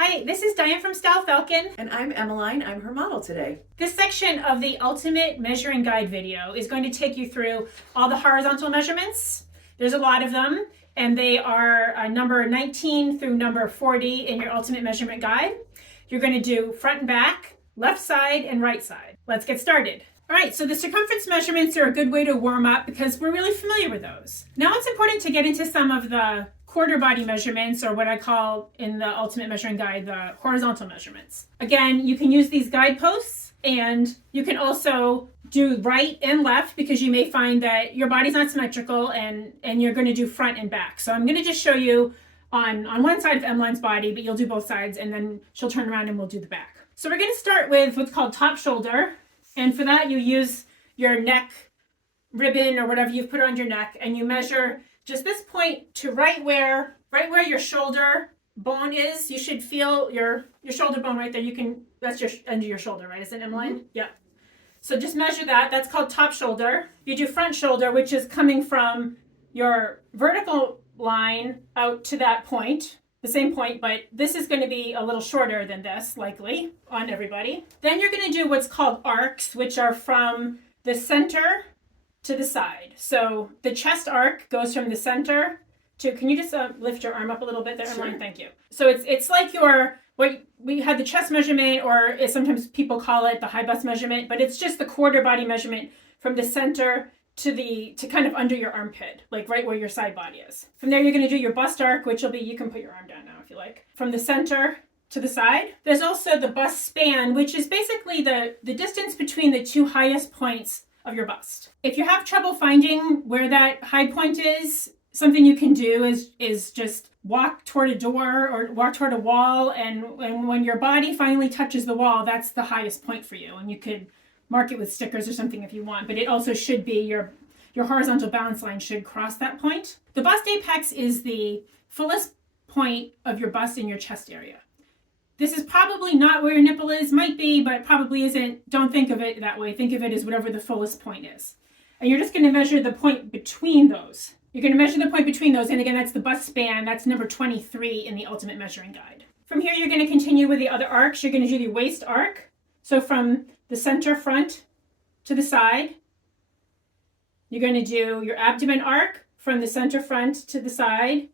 Hi, this is Diane from Falcon. And I'm Emmeline, I'm her model today. This section of the Ultimate Measuring Guide video is going to take you through all the horizontal measurements. There's a lot of them, and they are number 19 through number 40 in your Ultimate Measurement Guide. You're going to do front and back, left side, and right side. Let's get started. All right, so the circumference measurements are a good way to warm up because we're really familiar with those. Now it's important to get into some of the quarter body measurements, or what I call in the Ultimate Measuring Guide, the horizontal measurements. Again, you can use these guideposts, and you can also do right and left because you may find that your body's not symmetrical and you're going to do front and back. So I'm going to just show you on one side of Emmeline's body, but you'll do both sides, and then she'll turn around and we'll do the back. So we're going to start with what's called top shoulder. And for that, you use your neck ribbon or whatever you've put on your neck, and you measure just this point to right where your shoulder bone is. You should feel your shoulder bone right there. That's your end of your shoulder, right? Is it, Emmeline? Mm-hmm. Yeah. So just measure that. That's called top shoulder. You do front shoulder, which is coming from your vertical line out to that point. The same point, but this is going to be a little shorter than this, likely, on everybody. Then you're going to do what's called arcs, which are from the center to the side. So the chest arc goes from the center to, can you just lift your arm up a little bit there, Emmeline? Sure. Thank you. So it's like what we had the chest measurement, or sometimes people call it the high bust measurement, but it's just the quarter body measurement from the center to kind of under your armpit, like right where your side body is. From there, you're going to do your bust arc, which will be, you can put your arm down now if you like, from the center to the side. There's also the bust span, which is basically the distance between the two highest points of your bust. If you have trouble finding where that high point is, something you can do is just walk toward a door or walk toward a wall, and when your body finally touches the wall, that's the highest point for you, and you could mark it with stickers or something if you want, but it also should be your horizontal balance line should cross that point. The bust apex is the fullest point of your bust in your chest area. This is probably not where your nipple is, might be, but probably isn't. Don't think of it that way. Think of it as whatever the fullest point is. And you're just going to measure the point between those. You're going to measure the point between those, and again, that's the bust span. That's number 23 in the Ultimate Measuring Guide. From here, you're going to continue with the other arcs. You're going to do the waist arc. So from the center front to the side. You're going to do your abdomen arc from the center front to the side.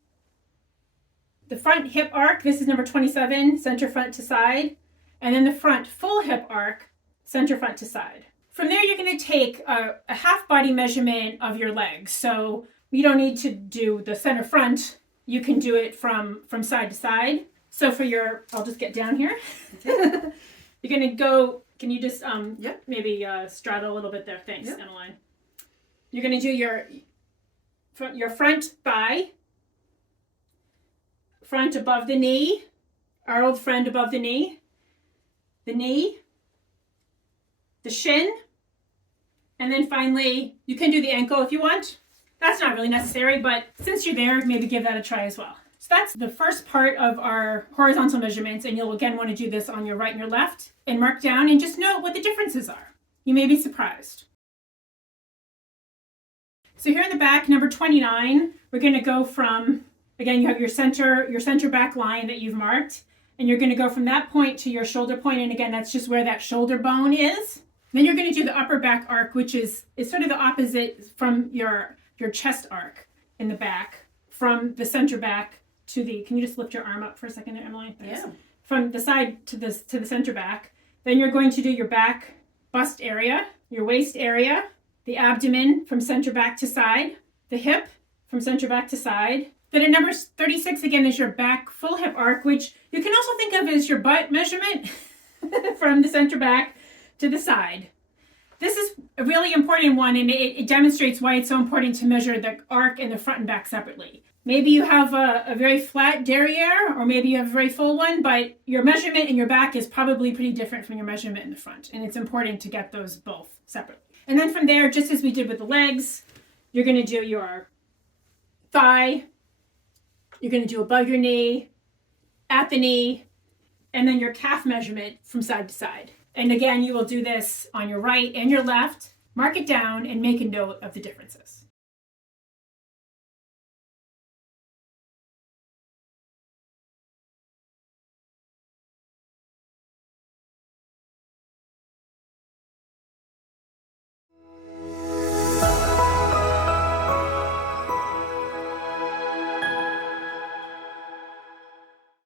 The front hip arc, this is number 27, center front to side. And then the front full hip arc, center front to side. From there, you're going to take a half body measurement of your legs. So you don't need to do the center front. You can do it from side to side. So for I'll just get down here. You're going to go, can you just maybe straddle a little bit there? Thanks, Emmeline. You're going to do your front thigh, front above the knee, our old friend above the knee, the shin, and then finally, you can do the ankle if you want. That's not really necessary, but since you're there, maybe give that a try as well. So that's the first part of our horizontal measurements, and you'll again want to do this on your right and your left, and mark down and just note what the differences are. You may be surprised. So here in the back, number 29, we're going to go from, again, you have your center back line that you've marked, and you're going to go from that point to your shoulder point, and again, that's just where that shoulder bone is. Then you're going to do the upper back arc, which is sort of the opposite from your chest arc in the back, from the center back to the, can you just lift your arm up for a second there, Emmeline? Thanks. Yeah. From the side to the center back. Then you're going to do your back bust area, your waist area, the abdomen from center back to side, the hip from center back to side. Then at number 36, again, is your back full hip arc, which you can also think of as your butt measurement from the center back to the side. This is a really important one, and it demonstrates why it's so important to measure the arc and the front and back separately. Maybe you have a very flat derriere, or maybe you have a very full one, but your measurement in your back is probably pretty different from your measurement in the front, and it's important to get those both separately. And then from there, just as we did with the legs, you're going to do your thigh, you're going to do above your knee, at the knee, and then your calf measurement from side to side. And again, you will do this on your right and your left, mark it down, and make a note of the differences.